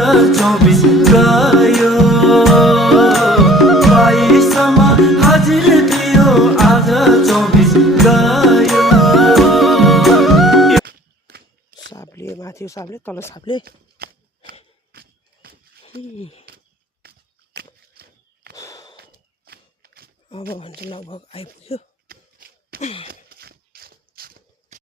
24 गयो 22 सम्म हाजिर थियो आज 24 गयो सापले माथि सापले तल सापले अब भन्छ लगभग आइपुग्यो